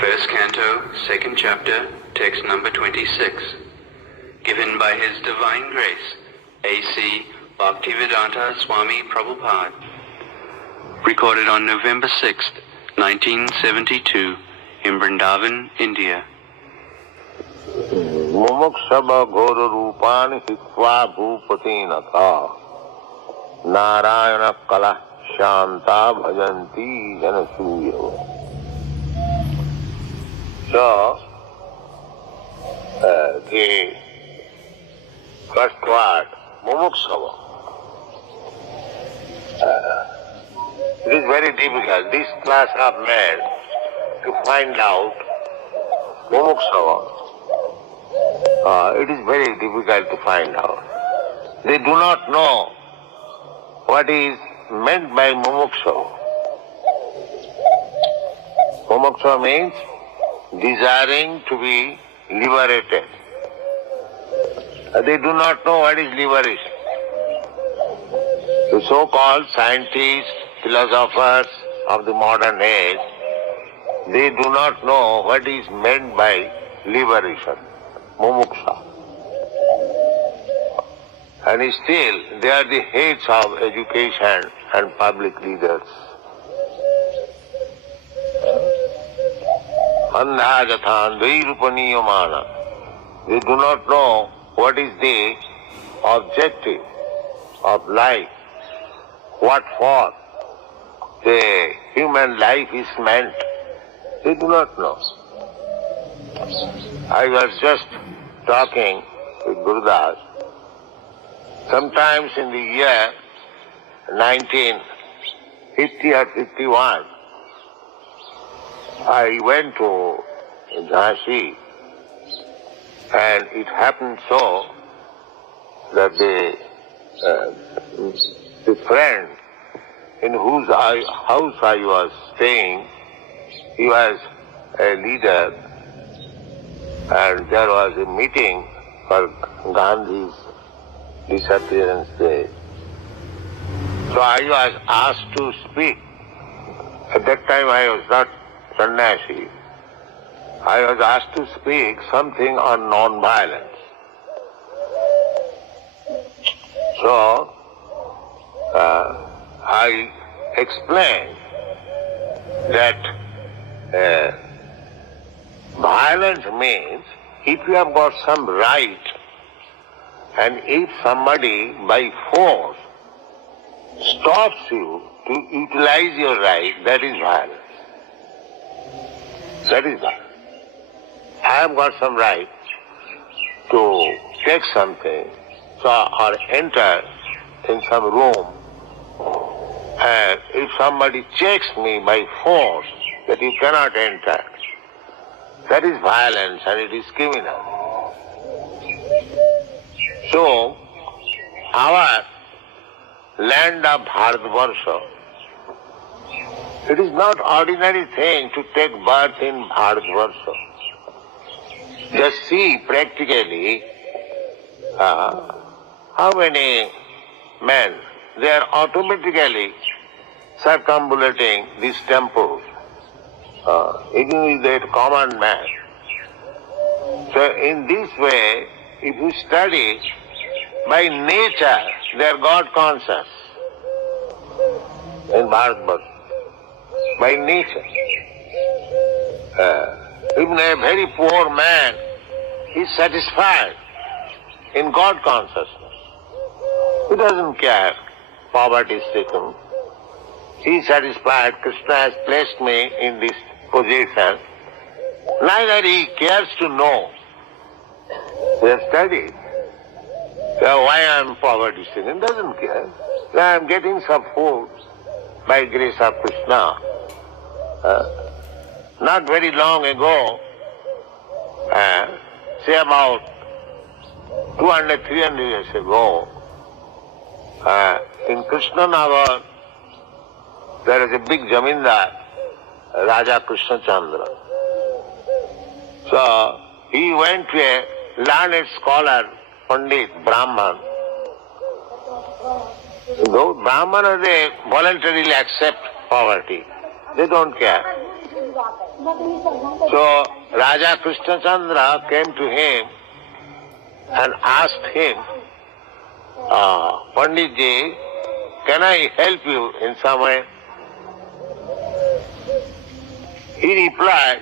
First Canto, Second Chapter, Text number 26, given by His Divine Grace, A.C. Bhaktivedanta Swami Prabhupada, recorded on November 6th, 1972, in Vrindavan, India. मुमुक्षव घोर रूपान हित्वा भूपतिनथा नारायण कला शांता भजन्ति जनसूयो. So, the first word, mumukshava, it is very difficult. This class of men to find out mumukshava. It is very difficult to find out. They do not know what is meant by mumukshava. Mumukshava means desiring to be liberated. They do not know what is liberation. The so-called scientists, philosophers of the modern age, they do not know what is meant by liberation, mumuksha. And still they are the heads of education and public leaders. Andha jatha andhairupaniya. They do not know what is the objective of life, what for the human life is meant. They do not know. I was just talking with Gurudas. Sometimes in the year 1950 or 51, I went to Jhansi, and it happened so that the friend in whose house I was staying, he was a leader, and there was a meeting for Gandhi's disappearance day. So I was asked to speak. At that time I was not sannyasi. I was asked to speak something on non-violence. So I explained that violence means if you have got some right and if somebody by force stops you to utilize your right, that is violence. That is violence. I have got some right to take something, or enter in some room, and if somebody checks me by force that you cannot enter, that is violence and it is criminal. So, our land of Bharatvarsha, it is not ordinary thing to take birth in Bharatvarsha. Just see practically how many men, they are automatically circumambulating these temples, even if they are common man. So in this way, if you study, by nature they are God conscious in Bharatvarsha. By nature. Even a very poor man is satisfied in God consciousness. He doesn't care, poverty stricken. He is satisfied, Krishna has placed me in this position. Neither he cares to know. He has studied. Why I am poverty stricken, doesn't care. I am getting some food by grace of Krishna. Not very long ago, say about 200, 300 years ago, in Krishnanagar, there is a big zamindar, Raja Krishna Chandra. So, he went to a learned scholar, Pandit, Brahman. Those Brahmanas, they voluntarily accept poverty. They don't care. So Raja Krishnachandra came to him and asked him, Panditji, can I help you in some way? He replied,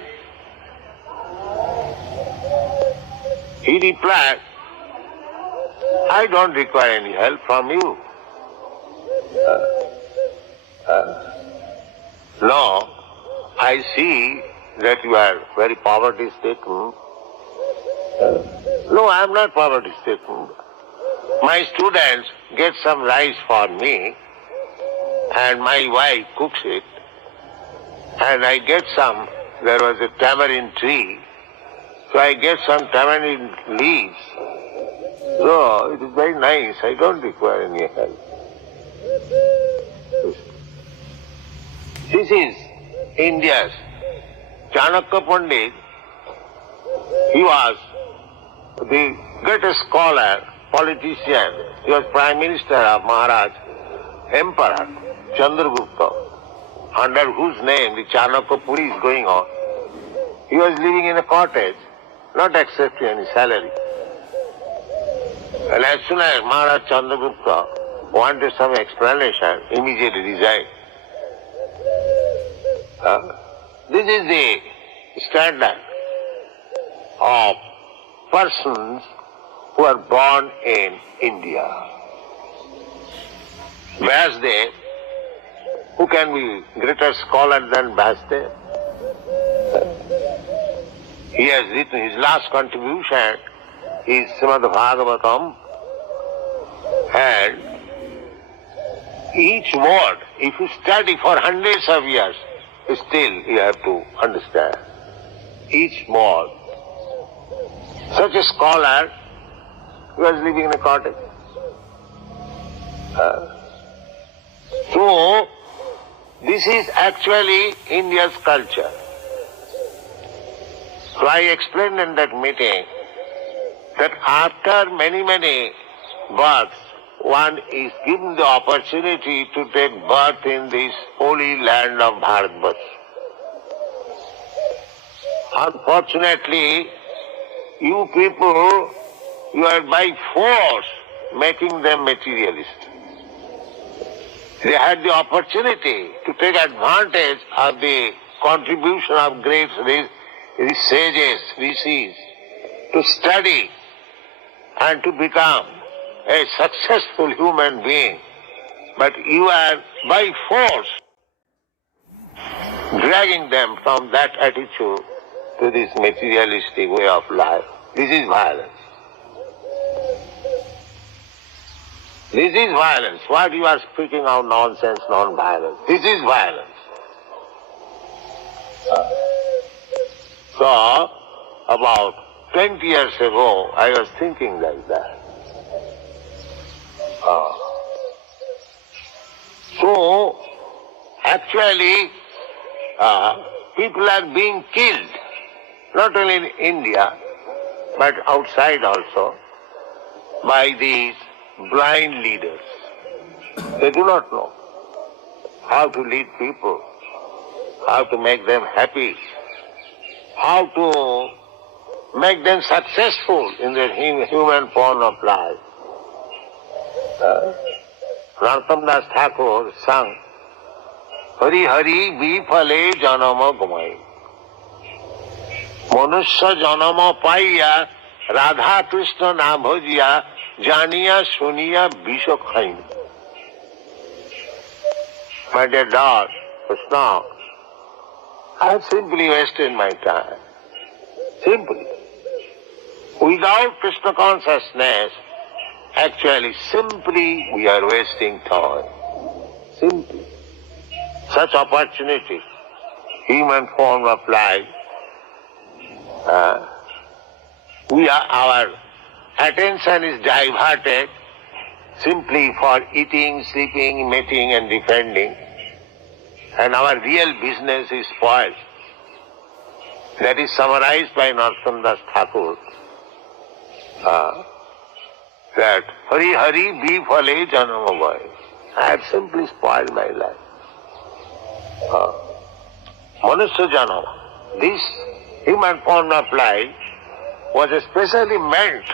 I don't require any help from you. No, I see that you are very poverty-stricken. No, I am not poverty-stricken. My students get some rice for me, and my wife cooks it, and I get some. There was a tamarind tree, so I get some tamarind leaves. So it is very nice. I don't require any help. This is India's Chanakya Pandit. He was the greatest scholar, politician. He was Prime Minister of Maharaj, Emperor Chandragupta, under whose name the Chanakya Puri is going on. He was living in a cottage, not accepting any salary. And as soon as Maharaj Chandragupta wanted some explanation, immediately resigned. This is the standard of persons who are born in India. Vyasdev, who can be greater scholar than Vyasdev? He has written his last contribution is Srimad Bhagavatam, and each word, if you study for hundreds of years, still you have to understand each word. Such a scholar was living in a cottage. So, this is actually India's culture. So I explained in that meeting that after many births, one is given the opportunity to take birth in this holy land of Bharatvarsh. Unfortunately, you people, you are by force making them materialist. They had the opportunity to take advantage of the contribution of great sages, rishis, to study and to become a successful human being. But you are by force dragging them from that attitude to this materialistic way of life. This is violence. This is violence. What you are speaking of nonsense, non-violence. This is violence. So, about 20 years ago, I was thinking like that. So, actually, people are being killed, not only in India, but outside also, by these blind leaders. They do not know how to lead people, how to make them happy, how to make them successful in their human form of life. Narottam Das Thakur sang, Hari Hari Bifale Janama Gumai. Manusya Janama Paiya Radha Krishna Na Bhajiya Janiya Suniya Bisha Khain. My dear daughter, Krishna, I have simply wasted my time. Simply. Without Krishna consciousness, actually, simply we are wasting time. Simply. Such opportunity, human form of life, our attention is diverted simply for eating, sleeping, mating and defending, and our real business is spoiled. that is summarized by Narottam Das Thakur, that Hari Hari Bifale Janama Boy. I have simply spoiled my life. Manusya Janama, this human form of life was especially meant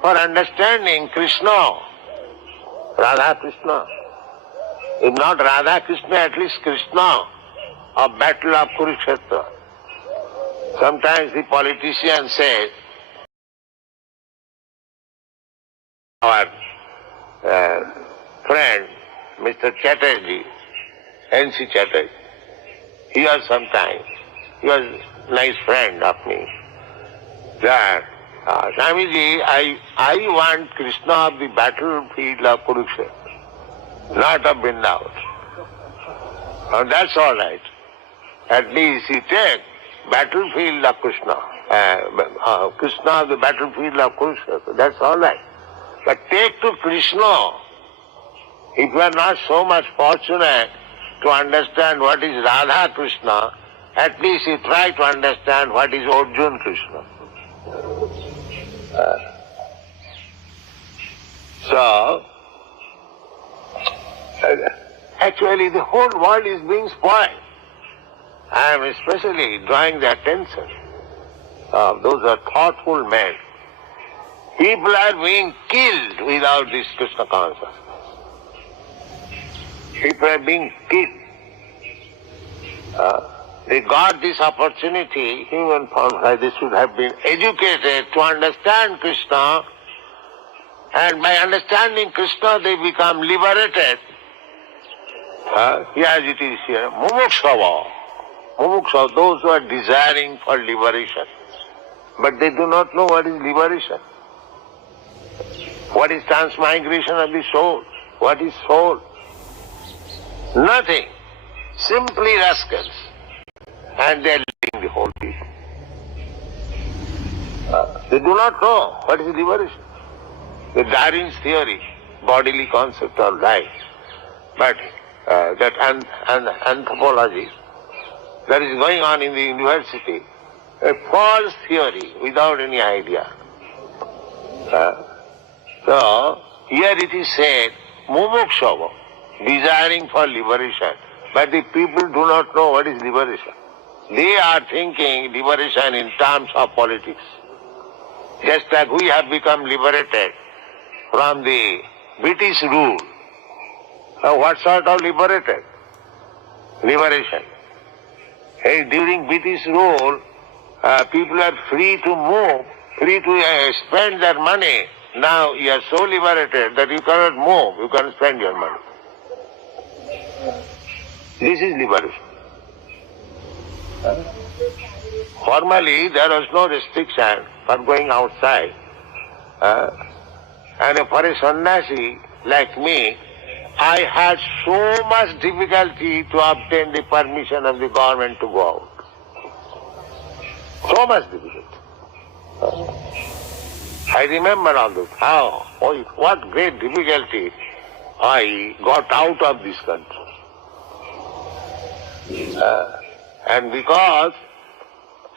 for understanding Krishna, Radha Krishna. If not Radha Krishna, at least Krishna of Battle of Kurukshetra. Sometimes the politicians say, our friend Mr. Chatterjee, N.C. Chatterjee, he was a nice friend of me, that Swamiji, I want Krishna of the battlefield of Kurukshetra, not of Vrindavan. And that's all right. At least he take battlefield of Krishna, Krishna of the battlefield of Kurukshetra, that's all right. But take to Krishna, if you are not so much fortunate to understand what is Radha Krishna, at least you try to understand what is Arjuna Krishna. Actually the whole world is being spoiled. I am especially drawing the attention of those who are thoughtful men. People are being killed without this Krishna consciousness. People are being killed. They got this opportunity, human forms like this should have been educated to understand Krishna, and by understanding Krishna they become liberated. As it is here, mumukshava, those who are desiring for liberation, but they do not know what is liberation. What is transmigration of the soul? What is soul? Nothing. Simply rascals. And they are leading the whole people. They do not know what is liberation. The Darwin's theory, bodily concept of life, but that anthropology that is going on in the university, a false theory without any idea. So, here it is said, mumukshava, desiring for liberation. But the people do not know what is liberation. They are thinking liberation in terms of politics. Just like we have become liberated from the British rule. Now what sort of liberation? Hey, during British rule, people are free to move, free to spend their money. Now you are so liberated that you cannot move, you cannot spend your money. This is liberation. Formally, there was no restriction for going outside. And for a sannyasi like me, I had so much difficulty to obtain the permission of the government to go out. So much difficulty. I remember all this. What great difficulty I got out of this country. And because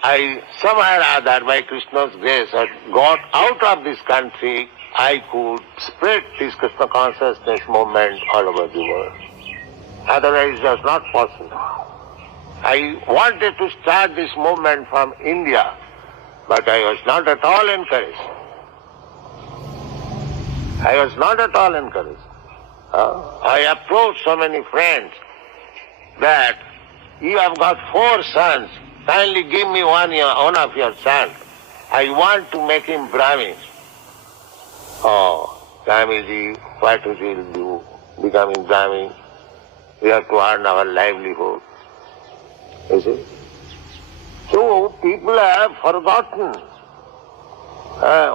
I somehow or other, by Krishna's grace, had got out of this country, I could spread this Krishna consciousness movement all over the world. Otherwise it was not possible. I wanted to start this movement from India, but I was not at all encouraged. I approached so many friends that you have got 4 sons, kindly give me one of your sons. I want to make him Brahmin. Oh, Swamiji, what will we do becoming Brahmin? We have to earn our livelihood. You see? So people have forgotten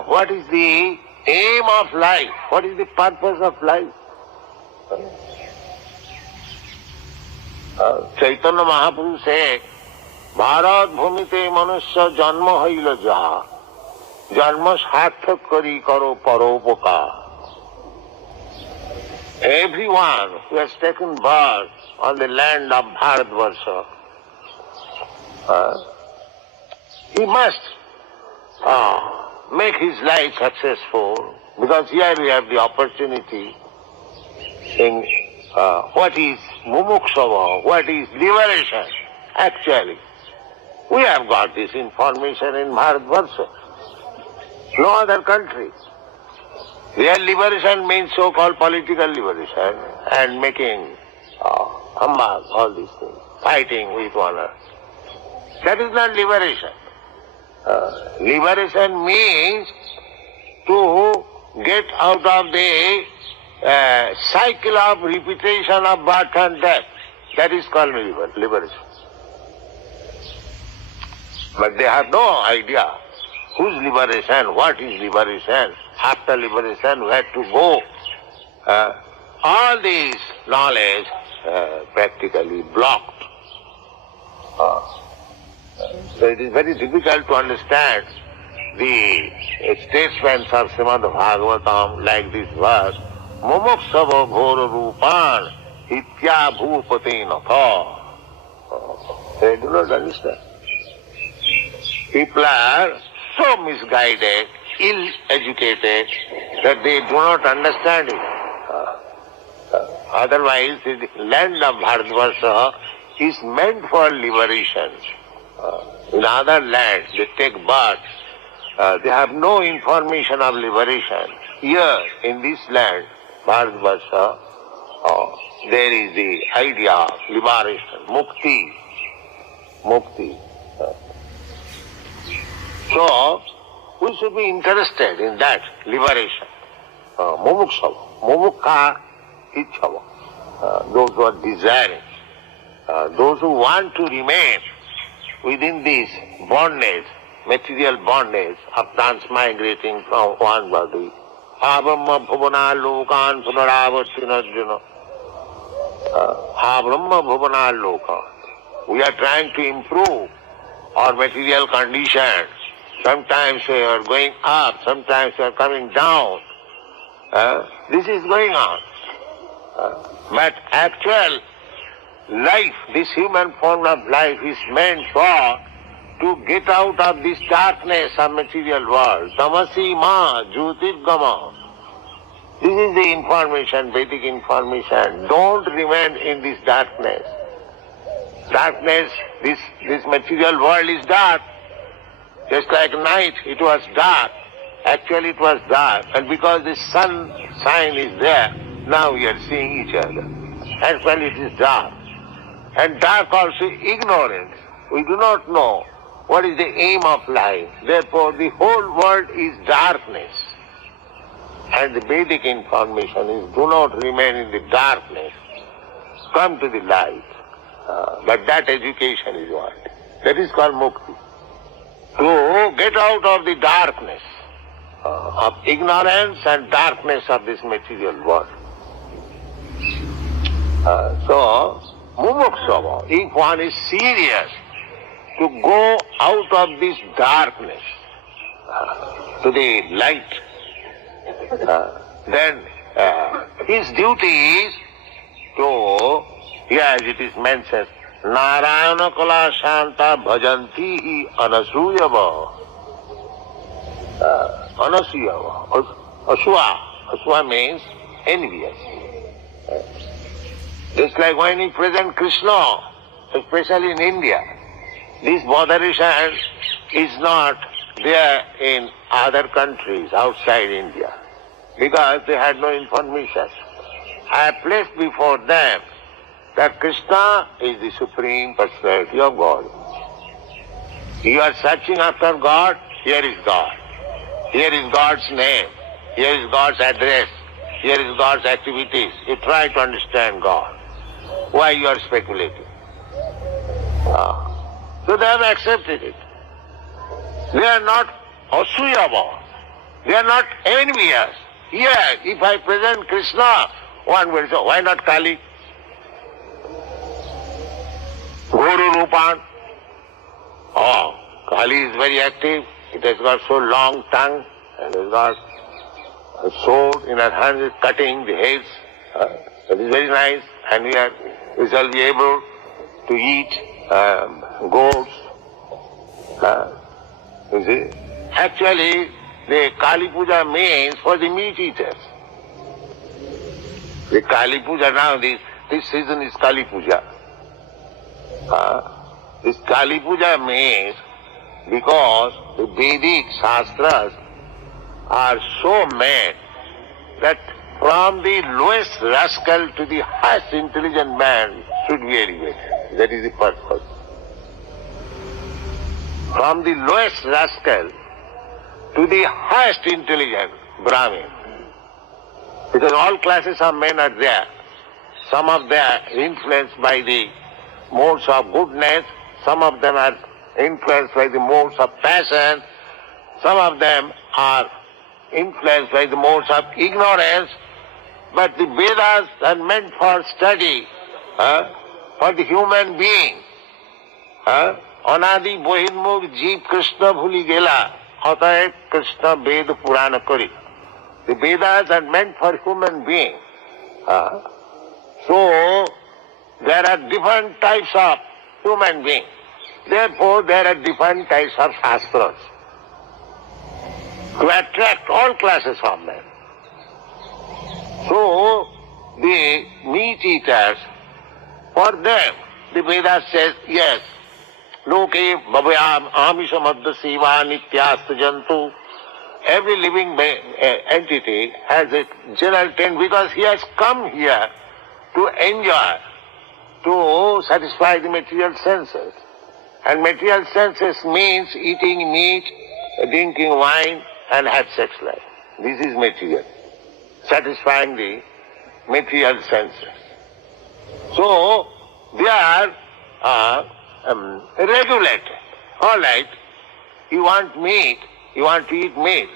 what is the aim of life, what is the purpose of life. Chaitanya Mahaprabhu said, Bharat bhumite manusya janma haila jaha, janma sarthak kari karo paropakar. Everyone who has taken birth on the land of Bharatvarsha He must make his life successful, because here we have the opportunity in what is mumukshava, what is liberation. Actually, we have got this information in Bharatvarsha. No other country. Real liberation means so-called political liberation and making hambas, all these things, fighting with one another. That is not liberation. Liberation means to get out of the cycle of repetition of birth and death. That is called liberation. But they have no idea whose liberation, what is liberation. After liberation, where to go. All these knowledge practically blocked. So it is very difficult to understand the statements of Srimad Bhagavatam like this verse, Mumukshava ghora rupan hitya bhupati natha. They do not understand. People are so misguided, ill-educated, that they do not understand it. Otherwise, the land of Bharatvarsha is meant for liberation. In other lands, they take birth. They have no information of liberation. Here, in this land, Bharatvarsha, there is the idea of liberation, mukti. Mukti. So, we should be interested in that liberation. Mumukshava. Mumukha ichhava. Those who are desiring. Those who want to remain within this bondage, material bondage of transmigrating from one body. Brahma bhuvana lokan punaravartinarjuna. Brahma bhuvana lokan. We are trying to improve our material conditions. Sometimes we are going up, sometimes we are coming down. This is going on. But actual life, this human form of life is meant for to get out of this darkness of material world. Tamasi ma jyotirgama. This is the information, Vedic information. Don't remain in this darkness. Darkness, this material world is dark. Just like night, it was dark. Actually, it was dark. And because the sun sign is there, now we are seeing each other. Actually, it is dark. And dark also ignorant. We do not know what is the aim of life. Therefore, the whole world is darkness. And the Vedic information is, do not remain in the darkness. Come to the light. But that education is what? That is called mukti. To get out of the darkness of ignorance and darkness of this material world. So, mumukshava, if one is serious to go out of this darkness to the light, then his duty is to, as it is mentioned, Narayana Kala Shanta Bhajanti hi Anasuyava. Anasuyava. Asua. Asua means envious. Just like when we present Krishna, especially in India, this botheration is not there in other countries outside India, because they had no information. I have placed before them that Krishna is the Supreme Personality of God. You are searching after God, here is God. Here is God's name. Here is God's address. Here is God's activities. You try to understand God. Why you are speculating? So they have accepted it. They are not asuyava. They are not envious. Here, if I present Krishna, one will say, why not Kali? Guru Rupan. Oh, Kali is very active. It has got so long tongue and has got a sword in her hand, is cutting the heads. That is very nice. And we shall be able to eat goats. You see? Actually, the Kali Puja means for the meat eaters. The Kali Puja now, this season is Kali Puja. This Kali Puja means because the Vedic Shastras are so made that from the lowest rascal to the highest intelligent man should be elevated. That is the purpose. From the lowest rascal to the highest intelligent Brahmin. Because all classes of men are there. Some of them are influenced by the modes of goodness, some of them are influenced by the modes of passion, some of them are influenced by the modes of ignorance, but the Vedas are meant for study, for the human being. Anadi bohinmukh jeev Krishna bhuli gela, অতএব কৃষ্ণ বেদ পুরাণ করি. The Vedas are meant for human being. So, there are different types of human beings. Therefore, there are different types of shastras to attract all classes of men. So, the meat eaters, for them, the Vedas says, yes, loke bhavayam amisha madhya siva nityasta jantu. Every living entity has a general tendency because he has come here to enjoy, to satisfy the material senses. And material senses means eating meat, drinking wine, and have sex life. This is material, satisfying the material senses. So, they are regulated. All right, you want meat, you want to eat meat.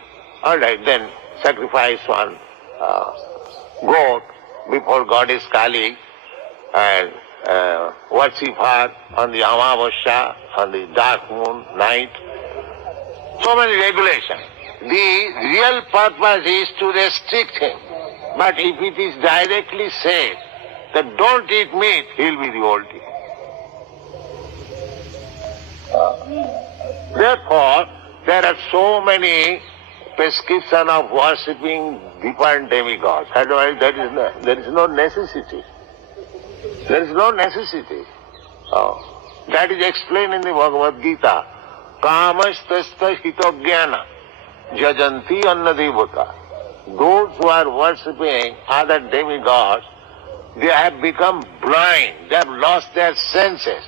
All right, then sacrifice one goat before goddess Kali and worship her on the Amavasya, on the dark moon night. So many regulations. The real purpose is to restrict him. But if it is directly said that don't eat meat, he will be revolted. Therefore, there are so many prescriptions of worshipping different demigods. Otherwise, there is no necessity. There is no necessity. That is explained in the Bhagavad Gita. Kamastasta hitoggyana jajanti annadevata. Those who are worshipping other demigods, they have become blind. They have lost their senses.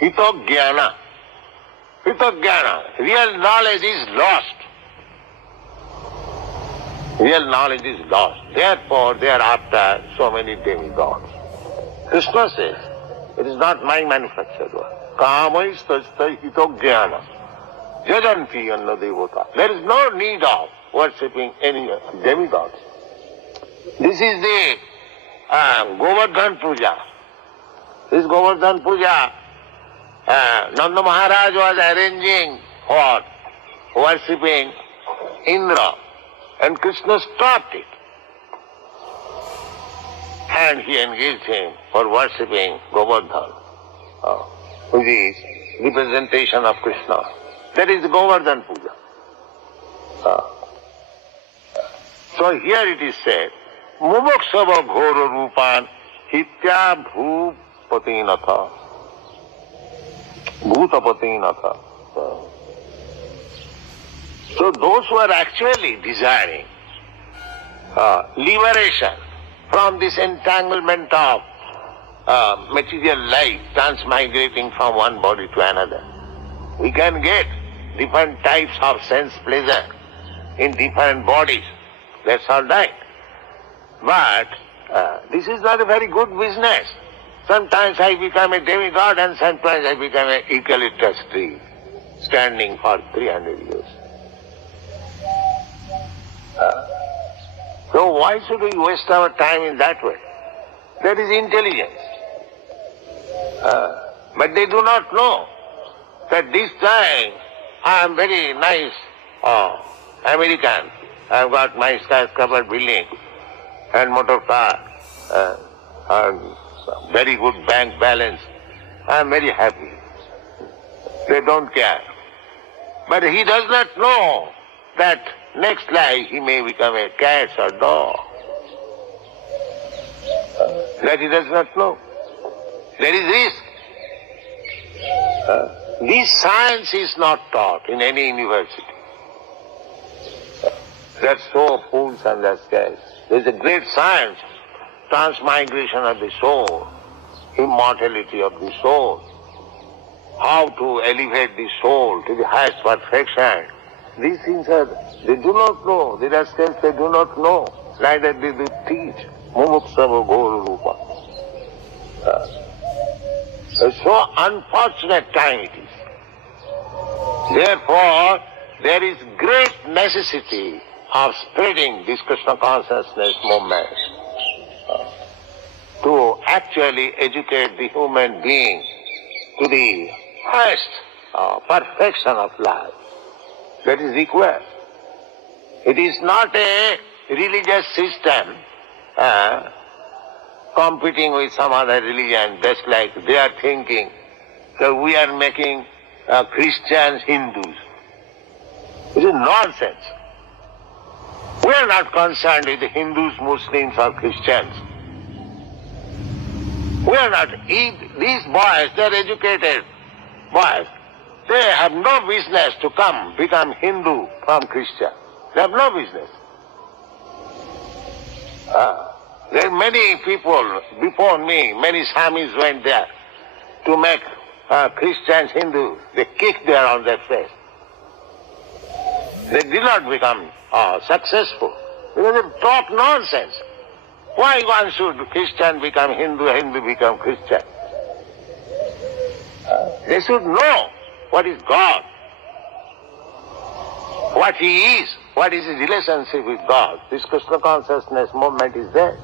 Hitoggyana. Hitoggyana. Real knowledge is lost. Real knowledge is lost. Therefore, they are after so many demigods. Krishna says, it is not my manufactured one. Kamaistasta hitoggyana jajanti annadevata. There is no need of worshipping any demigods. This is the Govardhan Puja. This Govardhan Puja, Nanda Maharaj was arranging for worshipping Indra, and Krishna stopped it. And he engaged him for worshipping Govardhan, which is representation of Krishna. That is the Govardhan Puja. So here it is said, Mumukshava ghora rupan hitya bhupatinatha. Bhutapatinatha. So those who are actually desiring liberation from this entanglement of material life transmigrating from one body to another, we can get different types of sense pleasure in different bodies. That's all right. But this is not a very good business. Sometimes I become a demigod and sometimes I become an eucalyptus tree standing for 300 years. So why should we waste our time in that way? That is intelligence. But they do not know that this time I am very nice American. I have got my skyscraper building and motor car and very good bank balance. I am very happy. They don't care. But he does not know that next life he may become a cat or dog. That he does not know. There is risk. This science is not taught in any university. That's so fools understand. There's a great science, transmigration of the soul, immortality of the soul, how to elevate the soul to the highest perfection. These things they do not know. The rascals, they do not know. Neither do they teach. Mumuksava Guru Rupa. So unfortunate time it is. Therefore, there is great necessity of spreading this Krishna consciousness movement to actually educate the human being to the highest perfection of life. That is required. It is not a religious system competing with some other religion, just like they are thinking that we are making Christians Hindus. It is nonsense. We are not concerned with the Hindus, Muslims or Christians. We are not. These boys, they are educated boys. They have no business to become Hindu from Christian. They have no business. There are many people before me, many Swamis went there to make Christians Hindus. They kicked there on their face. They did not become successful because they talk nonsense. Why one should Christian become Hindu, Hindu become Christian? They should know what is God, what He is, what is His relationship with God. This Krishna consciousness movement is there.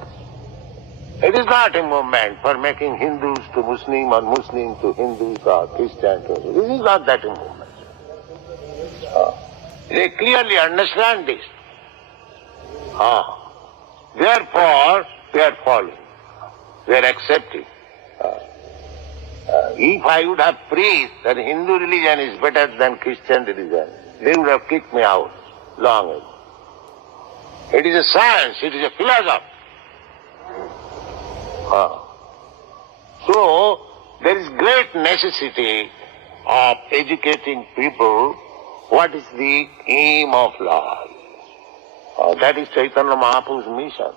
It is not a movement for making Hindus to Muslim or Muslim to Hindus or Christian to Hindus. This is not that a movement. They clearly understand this. Therefore, they are following. They are accepting. If I would have preached that Hindu religion is better than Christian religion, they would have kicked me out long ago. It is a science, it is a philosophy. So, there is great necessity of educating people what is the aim of life. That is Chaitanya Mahaprabhu's mission.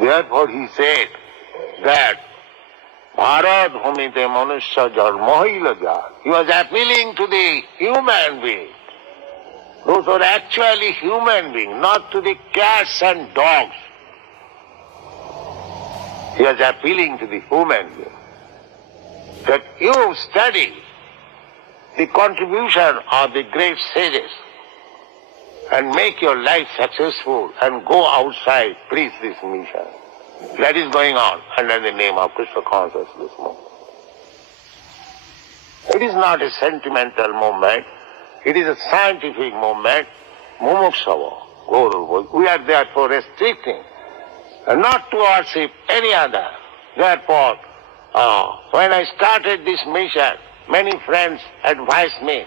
Therefore he said that Bharat Bhumite Manusya Jarmohila Jat. He was appealing to the human being. Those are actually human beings, not to the cats and dogs. He was appealing to the human being. That you study the contribution of the great sages and make your life successful and go outside, preach this mission. That is going on under the name of Krishna consciousness movement. It is not a sentimental movement. It is a scientific movement. Mumuksava, Guru. We are therefore restricting and not to worship any other. Therefore, when I started this mission, many friends advised me,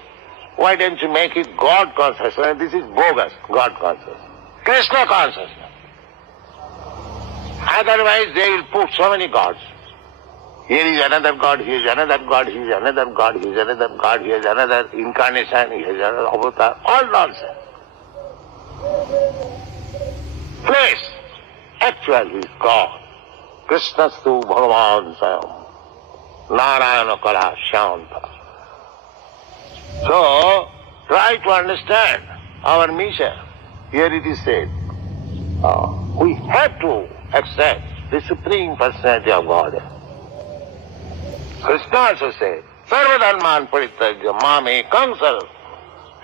why don't you make it God consciousness? This is bogus, God consciousness. Krishna consciousness. Otherwise they will put so many gods. Here is another God, here is another God, here is another God, here is another God, here is another incarnation, here is another avatar. All nonsense. Place actually is God. Krishnastu Bhagavan Sayam. Narayana Kala Shanta. So, try to understand our mission. Here it is said, we have to accept the Supreme Personality of God. Krishna also said, Sarvadharman Parityajya Mame Kamsal,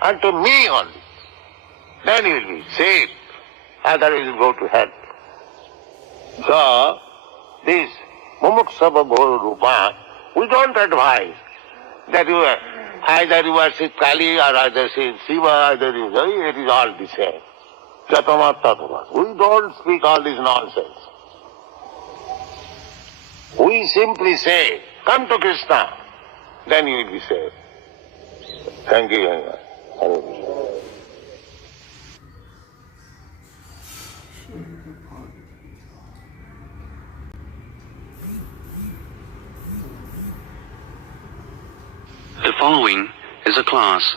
unto me only. Then you will be saved, otherwise you will go to hell. So, this Mumuksava Guru Rupa, we don't advise that you either you worship Kali or either Shiva, either it is all the same. Chatamat Tatamat. We don't speak all this nonsense. We simply say, come to Krishna, then you will be saved. Thank you very much. Hare Krishna. The following is a class